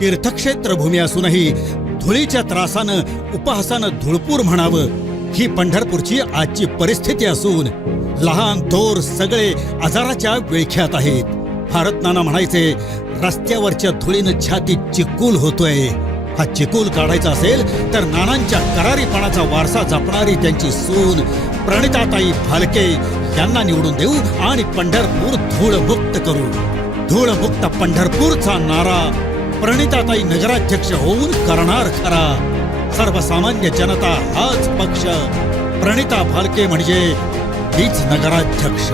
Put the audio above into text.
तीर्थक्षेत्र भूमी असूनही धुळीच्या त्रासानं उपहासानं धुळपूर म्हणावं ही पंढरपूरची आजची परिस्थिती असून लहान थोर सगळे आजाराच्या विळख्यात आहेत. भारत नाना म्हणायचे रस्त्यावरच्या धुळीनं छाती चिकूल होतोय. हा चिकूल काढायचा असेल तर नानांच्या करारीपणाचा वारसा जपणारी त्यांची सून प्रणिताताई फालके यांना निवडून देऊ आणि पंढरपूर धूळमुक्त करू. धूळमुक्त पंढरपूरचा नारा प्रणिताताई नगराध्यक्ष होऊन करणार खरा. सर्वसामान्य जनता हाच पक्ष. प्रणिता भालके म्हणजे हीच नगराध्यक्ष.